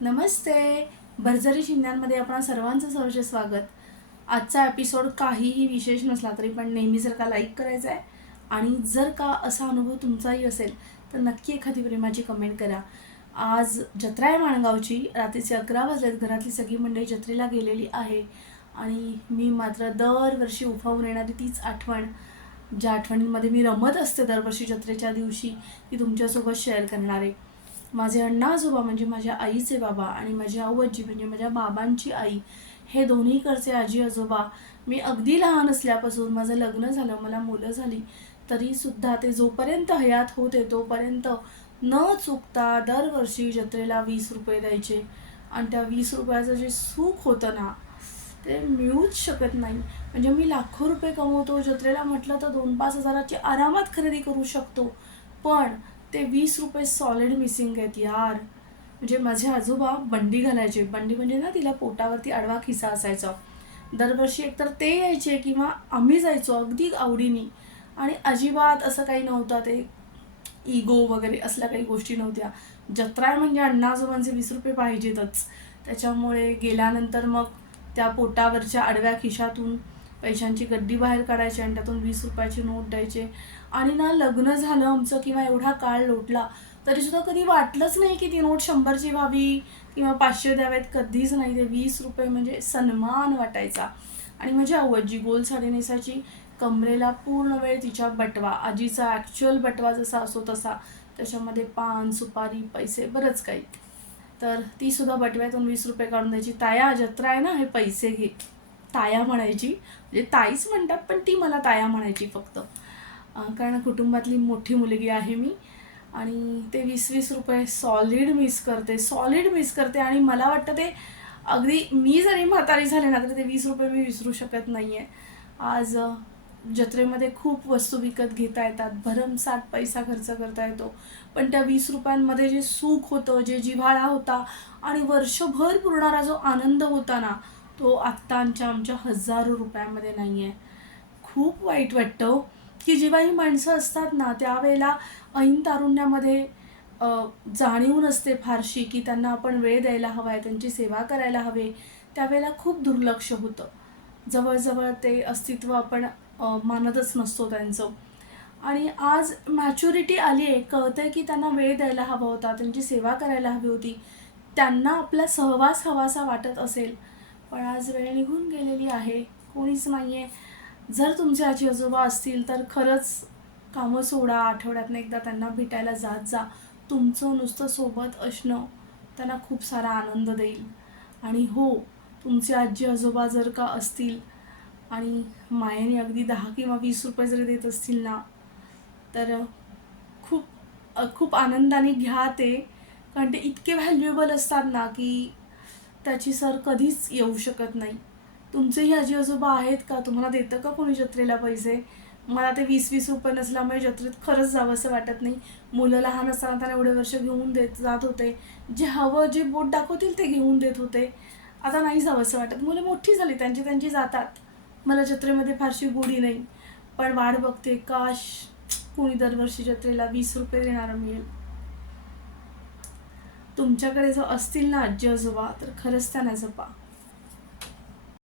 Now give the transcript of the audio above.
नमस्ते. भरजरी चिंध्यांमध्ये आपणा सर्वांचं सहर्ष स्वागत. आजचा एपिसोड काहीही विशेष नसला तरी पण नेहमी जर का लाईक करायचा आहे आणि जर का असा अनुभव तुमचाही असेल तर नक्की एखादी प्रेमाची कमेंट करा. आज जत्रा आहे माणगावची. रात्रीचे 11 वाजलेत. घरातली सगळी मंडळी जत्रेला गेलेली आहे आणि मी मात्र दरवर्षी उफावून येणारी तीच आठवण, ज्या आठवणींमध्ये मी रमत असते दरवर्षी जत्रेच्या दिवशी, ती तुमच्यासोबत शेअर करणार आहे. माझे अण्णा आजोबा म्हणजे माझ्या आईचे बाबा आणि माझी आजी म्हणजे माझ्या बाबांची आई, हे दोन्हीकडचे आजी आजोबा मी अगदी लहान असल्यापासून, माझं लग्न झालं, मला मुलं झाली, तरीसुद्धा ते जोपर्यंत हयात होते तोपर्यंत न चुकता दरवर्षी जत्रेला 20 रुपये द्यायचे. आणि त्या 20 रुपयाचं जे सुख होतं ना, ते मिळूच शकत नाही. म्हणजे मी लाखो रुपये कमवतो, जत्रेला म्हटलं तर 2-5 हजाराची आरामात खरेदी करू शकतो, पण ते 20 रुपये सॉलिड मिसिंग आहेत यार. म्हणजे माझे आजोबा बंडी घालायचे. बंडी म्हणजे ना, तिला पोटावरती आडवा खिसा असायचा. दरवर्षी एकतर ते यायचे किंवा आम्ही जायचो अगदी आवडीने. आणि अजिबात असं काही नव्हतं, ते इगो वगैरे असल्या काही गोष्टी नव्हत्या. जत्रा आहे म्हणजे अण्णा आजोबांचे 20 रुपये पाहिजेतच. त्याच्यामुळे गेल्यानंतर मग त्या पोटावरच्या आडव्या खिशातून पैशांची गड्डी बाहेर काढायची आणि त्यातून 20 रुपयाची नोट द्यायचे. आणि ना, लग्न झालं आमचं किंवा एवढा काळ लोटला तरीसुद्धा कधी वाटलंच नाही की ती नोट 100ची व्हावी किंवा 500 द्यावेत. कधीच नाही. ते 20 रुपये म्हणजे सन्मान वाटायचा. आणि माझी आजी गोल साडी नेसायची, कमरेला पूर्ण वेळ तिच्या बटवा, आजीचा ॲक्च्युअल बटवा जसा असो तसा, त्याच्यामध्ये पान, सुपारी, पैसे, बरंच काही. तर तीसुद्धा बटव्यातून 20 रुपये काढून द्यायची. ताया, जत्रा आहे ना, हे पैसे घे. ताया म्हणायची. म्हणजे ताईच म्हणतात पण ती मला ताया म्हणायची फक्त, कारण कुटुंबातली मोठी मुलगी आहे मी. आणि ते 20-20 रुपये सॉलिड मिस करते. आणि मला वाटतं ते अगदी, मी जरी म्हातारी झाले ना तरी ते 20 रुपये मी विसरू शकत नाही आहे. आज जत्रेमध्ये खूप वस्तू विकत घेता येतात, भरमसाठ पैसा खर्च करता येतो, पण त्या 20 रुपयांमध्ये जे सुख होतं, जे जिव्हाळा होता आणि वर्षभर पुरणारा जो आनंद होता ना, तो आत्ताच्या आमच्या हजारो रुपयांमध्ये नाही आहे. खूप वाईट वाटतं की जेव्हा ही माणसं असतात ना, त्यावेळेला ऐन तारुण्यामध्ये जाणीव नसते फारशी की त्यांना आपण वेळ द्यायला हवा आहे, त्यांची सेवा करायला हवे. त्यावेळेला खूप दुर्लक्ष होतं. जवळजवळ ते अस्तित्व आपण मानतच नसतो त्यांचं. आणि आज मॅच्युरिटी आली आहे, कळतं आहे की त्यांना वेळ द्यायला हवा होता, त्यांची सेवा करायला हवी होती, त्यांना आपला सहवास हवासा वाटत असेल. पण आज वेळ निघून गेलेली आहे, कोणीच नाही आहे. जर तुमचे आजी आजोबा असतील तर खरंच कामं सोडा, आठवड्यातनं एकदा त्यांना भेटायला जात जा. तुमचं नुसतं सोबत असणं त्यांना खूप सारा आनंद देईल. आणि हो, तुमचे आजी आजोबा जर का असतील आणि मायेने अगदी 10 किंवा 20 रुपये जरी देत असतील ना, तर खूप खूप आनंदाने घ्या ते. कारण ते इतके व्हॅल्युएबल असतात ना की त्याची सर कधीच येऊ शकत नाही. तुमचेही आजी आजोबा आहेत का? तुम्हाला देतं का कोणी जत्रेला पैसे? मला ते 20-20 रुपये नसल्यामुळे जत्रेत खरंच जावंसं वाटत नाही. मुलं लहान असताना त्यांना एवढे वर्ष घेऊन जात होते. जे हवं, जे बोट दाखवतील ते घेऊन देत होते. आता नाही जावंसं वाटत. मुलं मोठी झाली, त्यांची जातात. मला जत्रेमध्ये फारशी गोडी नाही, पण वाट बघते काश कोणी दरवर्षी जत्रेला 20 रुपये देणारं मिळेल. तुमच्याकडे जर असतील ना आजी आजोबा तर खरंच त्यांना जपा.